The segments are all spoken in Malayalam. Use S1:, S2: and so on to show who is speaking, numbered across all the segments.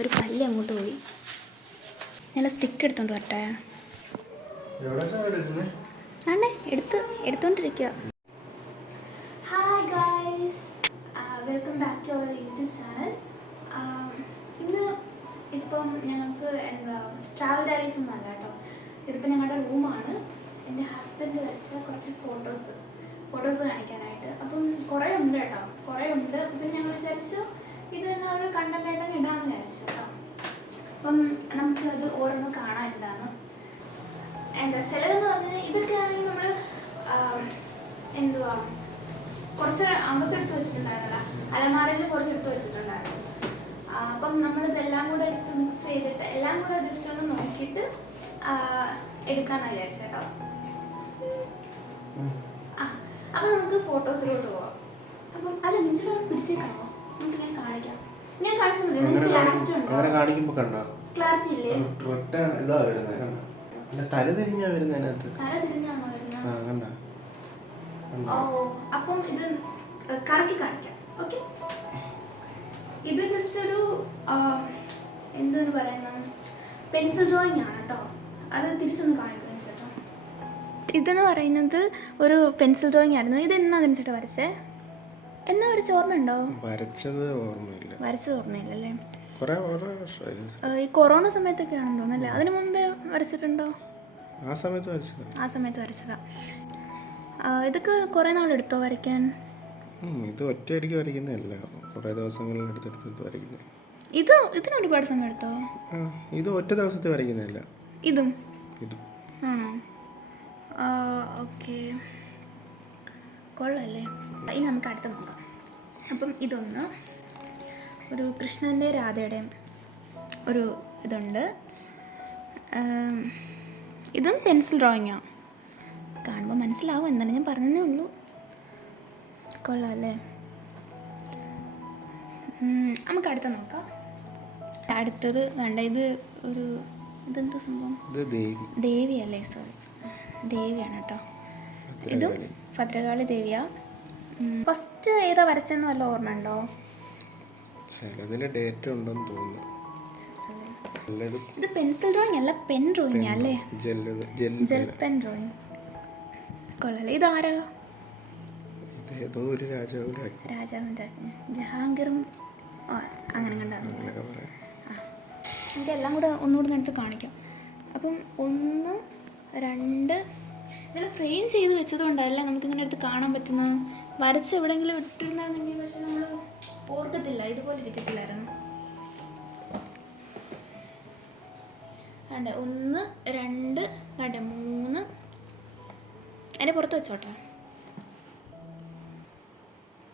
S1: ഒരു പല്ല് അങ്ങോട്ട് പോയി. ഞാൻ സ്റ്റിക്ക് എടുത്തോണ്ട് വരട്ടെ. ആണേ എടുത്ത് എടുത്തോണ്ടിരിക്കുക hi guys welcome back to our YouTube channel ഇന്ന് ഇപ്പം ഞങ്ങൾക്ക് എന്താ ട്രാവൽ ഡയറീസ് ഒന്നും അല്ല കേട്ടോ. ഇതിപ്പോൾ ഞങ്ങളുടെ റൂമാണ് എന്റെ ഹസ്ബൻഡ് വരച്ച കുറച്ച് ഫോട്ടോസ് ഫോട്ടോസ് കാണിക്കാനായിട്ട്. അപ്പം കുറേ ഉണ്ട് കേട്ടോ. കുറേ ഉണ്ട്. അപ്പം പിന്നെ ഞങ്ങൾ വിചാരിച്ചു ഇത് തന്നെ ഒരു കണ്ടന്റായിട്ട് ഇടാന്ന് വിചാരിച്ചു അപ്പം അപ്പം നമുക്കത് ഓരോന്ന് കാണാൻ എന്താണ് എന്താ ചിലതെന്ന് പറഞ്ഞാൽ ഇതൊക്കെ ആണെങ്കിൽ നമ്മൾ എന്തുവാ കുറച്ച് അകത്തെടുത്ത് വെച്ചിട്ടുണ്ടായിരുന്നില്ല. അലമാരയിൽ കുറച്ച് എടുത്ത് വെച്ചിട്ടുണ്ടായിരുന്നു. അപ്പം അപ്പം നമ്മളിതെല്ലാം കൂടെ എടുത്ത് മിക്സ് ചെയ്തിട്ട് എല്ലാം കൂടെ ജസ്റ്റ് ഒന്ന് നോക്കിയിട്ട് എടുക്കാന്നാ വിചാരിച്ചത് കേട്ടോ. ആ അപ്പം നമുക്ക് ഫോട്ടോസിലോട്ട് പോവാം. അപ്പം അല്ല നിഞ്ചിടെ പിടിച്ചേക്കാമോ? കാണിക്കാം. ഞാൻ കാണിച്ചു
S2: അങ്ങനെ
S1: ഉണ്ടോ?
S2: കാണിക്കുമ്പോ കണ്ടോ?
S1: ക്ലാരിറ്റി ഇല്ലേ?
S2: റിട്ടേൺ ഇതാ വരുന്നത് കണ്ടോ? അല്ല തല തിരിഞ്ഞാ വരുന്നത് അതിനകത്ത്?
S1: തല തിരിഞ്ഞാണോ വരുന്നത്
S2: ആ കണ്ടോ?
S1: ഓ അപ്പം ഇത് കറക്കി കാണിക്കാം. ഓക്കെ? ഇത് ജസ്റ്റ് ഒരു എന്തോന്ന് എന്താണ് പറയുന്നത്? പെൻസിൽ ഡ്രോയിങ് ആണ് കേട്ടോ. അത് തിരിച്ചൊന്ന് കാണിക്കുന്നു ചേട്ടാ. ഇതെന്ന് പറയുന്നത് ഒരു പെൻസിൽ ഡ്രോയിങ് ആയിരുന്നു. ഇത് എന്നാ ചേട്ടാ വരച്ചേ? എന്നാ വരച്ച ഓർമ്മയുണ്ടോ
S2: വരച്ചത് ഓർമ്മയില്ല.
S1: വരച്ചത് ഓർമ്മയില്ലല്ലേ?
S2: അല്ലേ കുറെ
S1: ഈ കൊറോണ സമയത്തൊക്കെ ആണെന്ന് തോന്നുന്നല്ലേ? അതിനു മുമ്പേ വരച്ചിട്ടുണ്ടോ?
S2: ആ സമയത്ത് വരച്ചത്.
S1: ആ സമയത്ത് വരച്ചതാ. ഇതൊക്കെ കുറേ നാളെടുത്തോ വരയ്ക്കാൻ?
S2: ഇത് ഒറ്റയടിക്ക് വരയ്ക്കുന്നതല്ല. കുറെ ദിവസങ്ങളിൽ എടുത്തെടുത്ത് വരയ്ക്കുന്നത്.
S1: ഇത് ഇതിന് ഒരുപാട് സമയം എടുത്തോ?
S2: ഇത് ഒറ്റ ദിവസത്തെ വരയ്ക്കുന്നതല്ല.
S1: ഇതും?
S2: ഇതും.
S1: ആണോ? ഓക്കെ. കൊള്ളാല്ലേ? ഇനി നമുക്ക് അടുത്ത് നോക്കാം. അപ്പം ഇതൊന്ന് ഒരു കൃഷ്ണന്റെ രാധയുടെയും ഒരു ഇതുണ്ട്. ഇതും പെൻസിൽ ഡ്രോയിങ്ങാണ് കാണുമ്പോൾ മനസ്സിലാവും എന്താണ് ഞാൻ പറഞ്ഞതേ ഉള്ളൂ. കൊള്ളാം അല്ലേ? നമുക്ക് അടുത്ത നോക്കാം. അടുത്തത് വേണ്ട ഇത് ഒരു ഇതെന്താ സംഭവം?
S2: ദേവി.
S1: ദേവിയല്ലേ സോറി ദേവിയാണ് കേട്ടോ. ഇതും ഭദ്രകാളി ദേവിയാ. ഫസ്റ്റ് ഏതാ വരച്ചെന്ന് വല്ല ഓർമ്മ ഉണ്ടോ
S2: ചിലതിൽ ഡേറ്റ് ഉണ്ടെന്ന് തോന്നുന്നു. ഇത്
S1: പെൻസിൽ ഡ്രോയിങ് അല്ല പെൻ ഡ്രോയിങ് അല്ലേ?
S2: ജെൽ
S1: പെൻ ഡ്രോയിങ് കൊള്ളല്ലേ ഇതാരാ?
S2: ഇത് ഏതോ ഒരു രാജാവിന്റെ
S1: രാജാവിന്റെ ജഹാംഗീറും അങ്ങനെ
S2: പറയാം.
S1: നമുക്ക് എല്ലാം കൂടെ ഒന്നുകൂടെ എടുത്ത് കാണിക്കാം. അപ്പം ഒന്ന് രണ്ട് ഇതിൽ ഫ്രെയിം ചെയ്ത് വെച്ചതുകൊണ്ടല്ലേ നമുക്കിങ്ങനെ എടുത്ത് കാണാൻ പറ്റുന്നത്? വരച്ച് എവിടെയെങ്കിലും ഇട്ടിരുന്നാണെങ്കിൽ പക്ഷെ നമ്മൾ ഓർക്കത്തില്ല. ഇതുപോലെ ഇരിക്കത്തില്ലായിരുന്നു. അതെ ഒന്ന് രണ്ട് അതെ മൂന്ന്. അതിന്റെ പുറത്ത് വെച്ചോട്ടെ.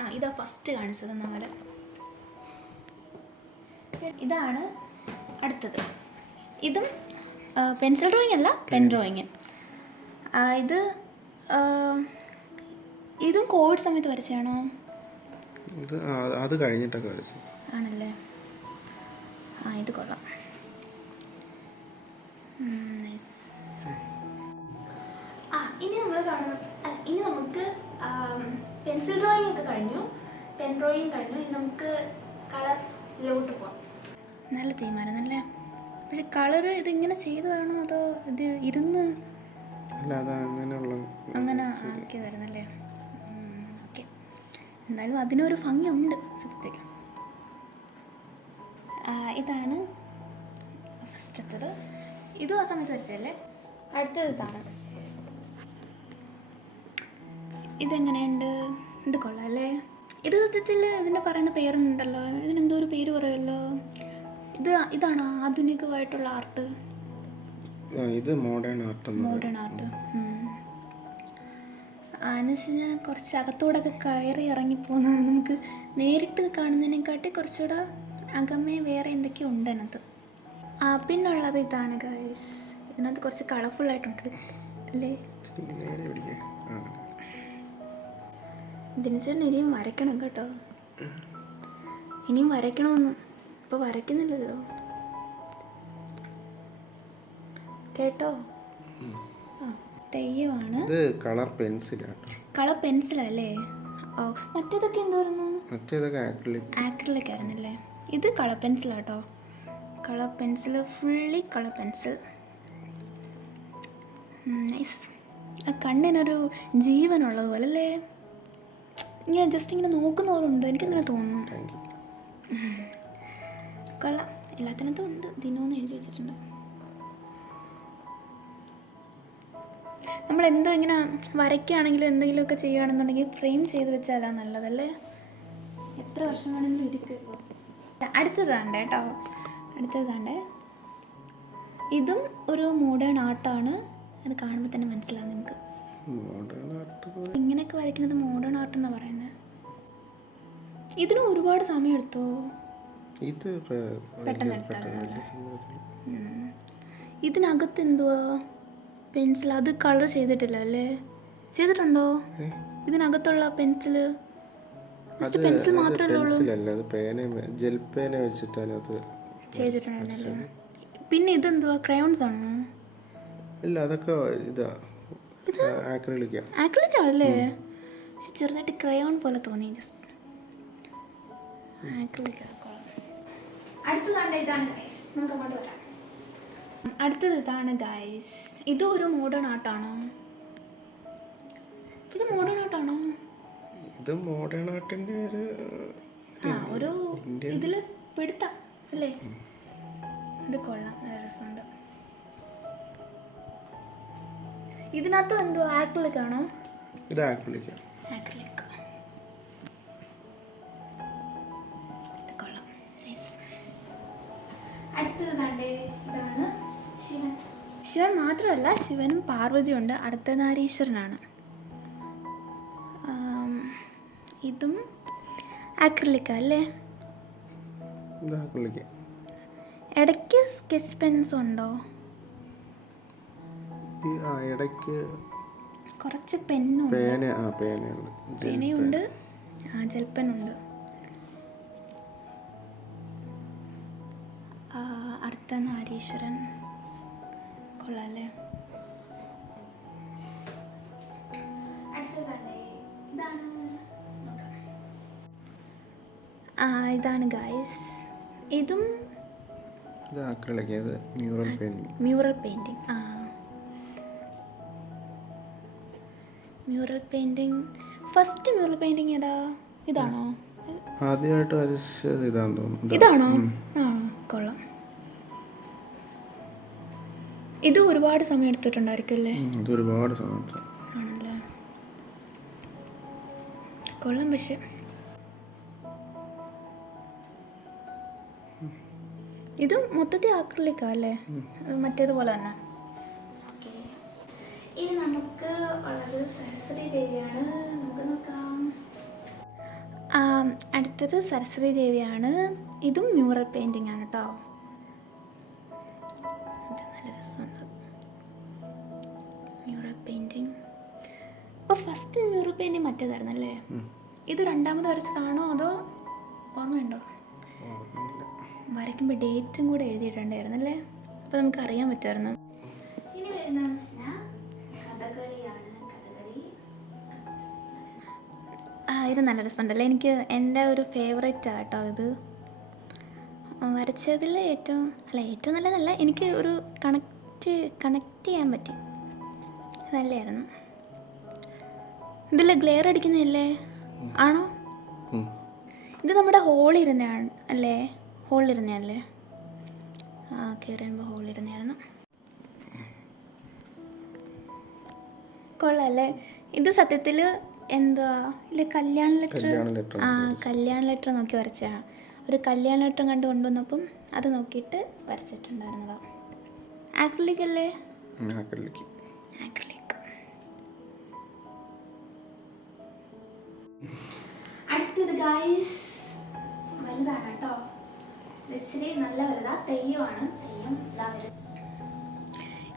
S1: ആ ഇതാ ഫസ്റ്റ് കാണിച്ചത് നമ്മൾ ഇതാണ് അടുത്തത്. ഇതും പെൻസിൽ ഡ്രോയിങ് അല്ല പെൻ ഡ്രോയിങ് ഇത് ഇതും കോവിഡ് സമയത്ത് വരച്ചതാണോ?
S2: ഇത് അത് കഴിഞ്ഞിട്ടൊക്കെ വരച്ചു.
S1: ആണല്ലേ? ആ ഇത് കൊള്ളാം. ആ ഇനി നമ്മൾ കാണുന്ന അല്ല, ഇനി നമുക്ക് പെൻസിൽ ഡ്രോയിങ് ഒക്കെ കഴിഞ്ഞു. പെൻ ഡ്രോയിങ് കഴിഞ്ഞു. ഇനി നമുക്ക് കളറിലോട്ട് പോവാം. നല്ല തീരുമാനം അല്ലേ പക്ഷെ കളറ് ഇതിങ്ങനെ ചെയ്തതാണോ അതോ ഇത് ഇരുന്ന്?
S2: അല്ല അത് അങ്ങനെയുള്ള
S1: അങ്ങനെ ആക്കിയതായിരുന്നല്ലേ? എന്തായാലും അതിനൊരു ഭംഗിയുണ്ട് സത്യത്തിൽ. ഇതാണ് ഫസ്റ്റത്തത്. ഇതും ആ സമയത്ത് വരച്ചതല്ലേ? അടുത്തത് ഇതാണ്. ഇതെങ്ങനെയുണ്ട്? ഇത് കൊള്ളാം അല്ലേ ഇത് സത്യത്തിൽ ഇതിന്റെ പറയുന്ന പേരുണ്ടല്ലോ. ഇതിനെന്തോ ഒരു പേര് പറയുമല്ലോ. ഇത് ഇതാണ് ആധുനികമായിട്ടുള്ള ആർട്ട്.
S2: ഇത് മോഡേൺ ആർട്ട്
S1: മോഡേൺ ആർട്ട് എന്ന് വെച്ച് കഴിഞ്ഞാൽ കുറച്ച് അകത്തോടൊക്കെ കയറി ഇറങ്ങിപ്പോകുന്നത് നമുക്ക് നേരിട്ട് കാണുന്നതിനെക്കാട്ടി കുറച്ചുകൂടെ അകമേ വേറെ എന്തൊക്കെയോ ഉണ്ട് അതിനകത്ത്. ആ പിന്നുള്ളത് ഇതാണ് ഗൈസ് ഇതിനകത്ത് കുറച്ച് കളർഫുൾ ആയിട്ടുണ്ട് അല്ലേ? ദിനചേട്ടൻ ഇനിയും വരയ്ക്കണം കേട്ടോ. ഇനിയും വരയ്ക്കണമെന്ന് ഇപ്പോൾ വരയ്ക്കുന്നില്ലല്ലോ. കേട്ടോ? തെയ്യമാണ്.
S2: ഇത് കളർ പെൻസിലാണ്.
S1: കളർ പെൻസിലല്ലേ? ഓ മറ്റേതൊക്കെ എന്തായിരുന്നു
S2: മറ്റേതൊക്കെ ആക്രിലിക്
S1: ആക്രിലിക് ആയിരുന്നല്ലേ? ഇത് colour പെൻസിലാട്ടോ. Colour pencil fully colour pencil. Nice ആ കണ്ണിനൊരു ജീവനുള്ളത് പോലെ അല്ലേ ഇങ്ങനെ ജസ്റ്റ് ഇങ്ങനെ നോക്കുന്നവരുണ്ട് എനിക്കങ്ങനെ തോന്നുന്നു. കൊള്ളാം. എല്ലാത്തിനകത്തും ഉണ്ട്. ദിനമെന്ന് എഴുതി വെച്ചിട്ടുണ്ട്. നമ്മൾ എന്തോ ഇങ്ങനെ വരയ്ക്കുകയാണെങ്കിലും എന്തെങ്കിലുമൊക്കെ ചെയ്യുകയാണെന്നുണ്ടെങ്കിൽ ഫ്രെയിം ചെയ്ത് വെച്ചാലാ നല്ലതല്ലേ? എത്ര വർഷം വേണമെങ്കിലും ഇരിക്കും. അടുത്തത് വേണ്ട കേട്ടോ. അടുത്തത് വേണ്ടേ? ഇതും ഒരു മോഡേൺ ആർട്ടാണ് അത് കാണുമ്പോൾ തന്നെ മനസ്സിലാവും നിങ്ങൾക്ക് ഇങ്ങനെയൊക്കെ വരയ്ക്കുന്നത് മോഡേൺ ആർട്ട് എന്നാണ് പറയുന്നത് ഇതിന് ഒരുപാട് സമയം എടുത്തോ?
S2: ഇത്
S1: പെട്ടെന്ന്. ഉം. ഇതിനകത്ത് എന്തുവാ? പെൻസിൽ. അത് കളർ ചെയ്തിട്ടില്ല അല്ലേ? ചെയ്തിട്ടുണ്ടോ? ഇതിനകത്തുള്ള പെൻസിൽ
S2: അത്
S1: മാത്രമല്ലേ
S2: ജെൽ പേന അത്
S1: ചെയ്തിട്ടുണ്ടായിരുന്നല്ലേ. പിന്നെ ഇതെന്തുവാ? ക്രയോൺസ് ആണോ?
S2: ഇല്ല അതൊക്കെ ഇതാ. ആക്രിലിക്ക
S1: ആക്രിലിക് ആണല്ലേ? പക്ഷെ ചെറുതായിട്ട് ക്രയോൺ പോലെ തോന്നി ജസ്റ്റ് ആക്രിലിക് അടുത്തതാണ് ഇതാണ് നമുക്ക് അങ്ങോട്ട് വരാം. അടുത്തത് ഇതാണ് ഗൈസ് ഇത് ഒരു മോഡേൺ ആർട്ടാണോ ഇത് മോഡേൺ ആർട്ടാണോ
S2: ഇത് മോഡേൺ ആർട്ടിന്റെ ഒരു
S1: ആ ഒരു ഇതിൽ പിടുത്താം അല്ലേ? ഇത് കൊള്ളാം നല്ല രസമുണ്ട്. ഇതിനകത്തും എന്തോ ആക്രിലിക് ആണോ?
S2: ഇത്
S1: ആക്രിലിക് ആക്രിലിക് മാത്രമല്ല ശിവനും പാർവതിയും ഉണ്ട് അർദ്ധനാരീശ്വരനാണ് ഇതും ആക്രിലിക്ക അല്ലേ? ഇടയ്ക്ക് സ്കെച്ച് പെൻസ് ഉണ്ടോ?
S2: ഇടയ്ക്ക്
S1: കുറച്ച്
S2: പെണ്ണുണ്ട്. ആ പേനയുണ്ട്.
S1: ജൽപ്പനുണ്ട്. അർദ്ധനാരീശ്വരൻ കൊള്ളാല്ലേ. ആ ഇതാണ് ഗായ്സ് ഇതും
S2: മ്യൂറൽ പെയിന്റിങ്
S1: ആ. Mural painting first mural painting ഏതാ? ഇതാണോ?
S2: ആദ്യമായിട്ട് വരച്ചത് ഇതാന്ന് തോന്നുന്നു.
S1: ഇതാണോ? ആ ഇത് ഒരുപാട് സമയം എടുത്തിട്ടുണ്ടായിരിക്കും അല്ലേ
S2: ഇത് ഒരുപാട് സമയം.
S1: ആണല്ലേ? കൊള്ളാം പക്ഷെ. ഇത് മൊത്തത്തിൽ ആക്രിലിക്കാ അല്ലേ? മറ്റേതുപോലെ തന്നെ. ഇനി നമുക്ക് ഉള്ളത് സരസ്വതി ദേവിയാണ്. നമുക്ക് നോക്കാം. ആ, അടുത്തത് സരസ്വതി ദേവിയാണ്. ഇതും മ്യൂറൽ പെയിന്റിംഗ് ആണ് കേട്ടോ. നല്ല രസമുണ്ട്. മ്യൂറൽ പെയിന്റിങ് അപ്പോൾ ഫസ്റ്റ് മ്യൂറൽ പെയിന്റിങ് മറ്റേതായിരുന്നു
S2: അല്ലേ?
S1: ഇത് രണ്ടാമത് വരച്ചതാണോ അതോ ഓർമ്മയുണ്ടോ. വരയ്ക്കുമ്പോൾ ഡേറ്റും കൂടെ എഴുതിയിട്ടുണ്ടായിരുന്നല്ലേ അപ്പോൾ നമുക്ക് അറിയാൻ പറ്റുമായിരുന്നു. ഇനി വരുന്ന കഥകളിയാണ് കഥകളി. ആ ഇത് നല്ല രസമുണ്ടല്ലേ? എനിക്ക് എന്റെ ഒരു ഫേവറേറ്റ് ആട്ടോ ഇത്. വരച്ചതിൽ ഏറ്റവും അല്ല ഏറ്റവും നല്ലതല്ല എനിക്ക് ഒരു കണക്റ്റ് കണക്റ്റ് ചെയ്യാൻ പറ്റി. നല്ലതായിരുന്നു. ഇതിൽ ഗ്ലെയർ അടിക്കുന്നില്ലേ ആണോ? ഇത് നമ്മുടെ ഹോളിരുന്നാണ് അല്ലേ? ഹോളിരുന്നല്ലേ ആ കയറി വരുമ്പോൾ ഹോളിരുന്നായിരുന്നു കൊള്ളാല്ലേ ഇത് സത്യത്തിൽ എന്തുവാ? ഇല്ല കല്യാണ ലെറ്റർ
S2: കല്യാണ ലെറ്റർ
S1: ആ കല്യാണ ലെറ്റർ നോക്കി വരച്ചതാണ് ഒരു കല്യാണ ചിത്രം കണ്ട് കൊണ്ടുവന്നപ്പം അത് നോക്കിയിട്ട് വരച്ചിട്ടുണ്ടായിരുന്നതാ. ആക്രിലിക് അല്ലേ
S2: ആക്രിലിക്ക്.
S1: ആക്രിലിക് അടുത്തത് ഗായ്സ് വലുതാണ് കേട്ടോ ഇച്ചിരി നല്ല വലുതാ തെയ്യമാണ്. തെയ്യം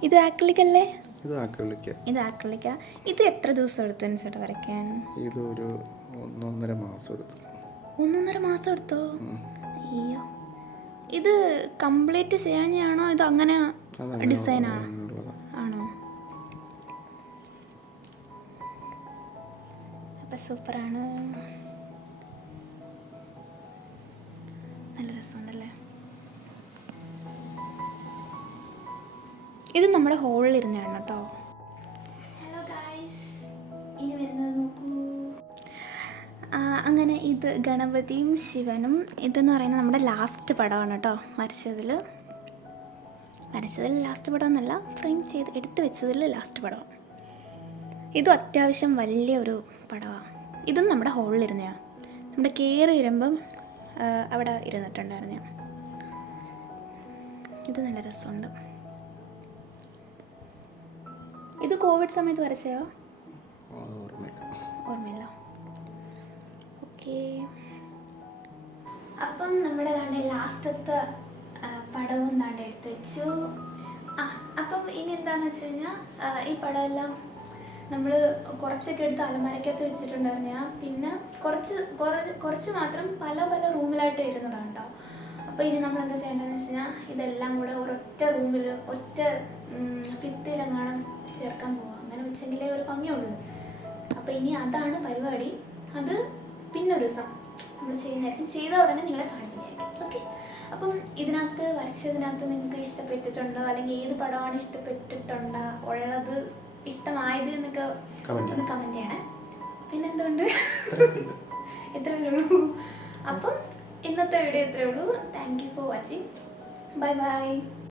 S1: ഇത് ആക്രിലിക് അല്ലേ
S2: ഇത് ആക്രിലിക്ക.
S1: ഇത് ആക്രിലിക്ക. ഇത് എത്ര ദിവസം എടുത്തു ചേട്ടാ വരയ്ക്കാൻ?
S2: ഇത് ഒരു ഒന്നൊന്നര മാസം എടുത്തു.
S1: ഒന്നൊന്നര മാസം എടുത്തോ. അയ്യോ. ഇത് കംപ്ലീറ്റ് ചെയ്യാനാണോ ഇത് അങ്ങനെ ഡിസൈനാണോ. ആണോ? അപ്പം സൂപ്പറാണ്. നല്ല രസമുണ്ടല്ലേ? ഇത് നമ്മുടെ ഹോളിൽ ഇരുന്നാണ് കേട്ടോ ഹലോ ഗായ്സ് അങ്ങനെ ഇത് ഗണപതിയും ശിവനും ഇതെന്ന് പറയുന്നത് നമ്മുടെ ലാസ്റ്റ് പടമാണ് കേട്ടോ. വരച്ചതിൽ വരച്ചതിൽ ലാസ്റ്റ് പടം എന്നല്ല ഫ്രെയിം ചെയ്ത് എടുത്തു വെച്ചതിൽ ലാസ്റ്റ് പടമാണ് ഇതും അത്യാവശ്യം വലിയൊരു പടമാണ് ഇതും നമ്മുടെ ഹോളിലിരുന്നതാണ് നമ്മുടെ കയറി വരുമ്പം അവിടെ ഇരുന്നിട്ടുണ്ടായിരുന്നു ഞാൻ ഇത് നല്ല രസമുണ്ട്. ഇത് കോവിഡ് സമയത്ത്
S2: ഓർമ്മയില്ല.
S1: ഓർമ്മയില്ല. ഓക്കെ. അപ്പം നമ്മുടെ താണ്ടെ ലാസ്റ്റത്തെ പടവും താണ്ടെ എടുത്ത് വെച്ചു. ആ അപ്പം ഇനി എന്താന്ന് വെച്ച് കഴിഞ്ഞാൽ ഈ പടമെല്ലാം നമ്മൾ കുറച്ചൊക്കെ എടുത്ത് അലമാരക്കകത്ത് വെച്ചിട്ടുണ്ടായിരുന്നു ഞാൻ. പിന്നെ കുറച്ച് കുറച്ച് മാത്രം പല പല റൂമിലായിട്ട് ഇരുന്നതാണ് കേട്ടോ അപ്പോൾ ഇനി നമ്മൾ എന്താ ചെയ്യേണ്ടതെന്ന് വെച്ച് കഴിഞ്ഞാൽ ഇതെല്ലാം കൂടെ ഒരൊറ്റ റൂമിൽ ഒറ്റ ഫിത്തിലെങ്ങാണം ചേർക്കാൻ പോവാം. അങ്ങനെ വെച്ചെങ്കിലേ ഒരു ഭംഗിയുള്ളൂ. അപ്പോൾ ഇനി അതാണ് പരിപാടി. അത് പിന്നെ ഒരു ദിവസം നമ്മൾ ചെയ്യുന്നതായിരിക്കും ചെയ്ത ഉടനെ നിങ്ങളെ കാണിക്കുന്നതായിരിക്കും ഓക്കെ അപ്പം ഇതിനകത്ത് വരച്ചതിനകത്ത് നിങ്ങൾക്ക് ഇഷ്ടപ്പെട്ടിട്ടുണ്ടോ? അല്ലെങ്കിൽ ഏത് പടമാണ് ഇഷ്ടപ്പെട്ടിട്ടുണ്ടോ? ഉള്ളത് ഇഷ്ടമായത് എന്നൊക്കെ
S2: കമന്റ്
S1: ഒന്ന് കമന്റ് ചെയ്യണേ. പിന്നെന്തുകൊണ്ട് ഇത്രയേ ഉള്ളൂ. അപ്പം ഇന്നത്തെ വീഡിയോ ഇത്രയേ ഉള്ളൂ. Thank you for watching bye bye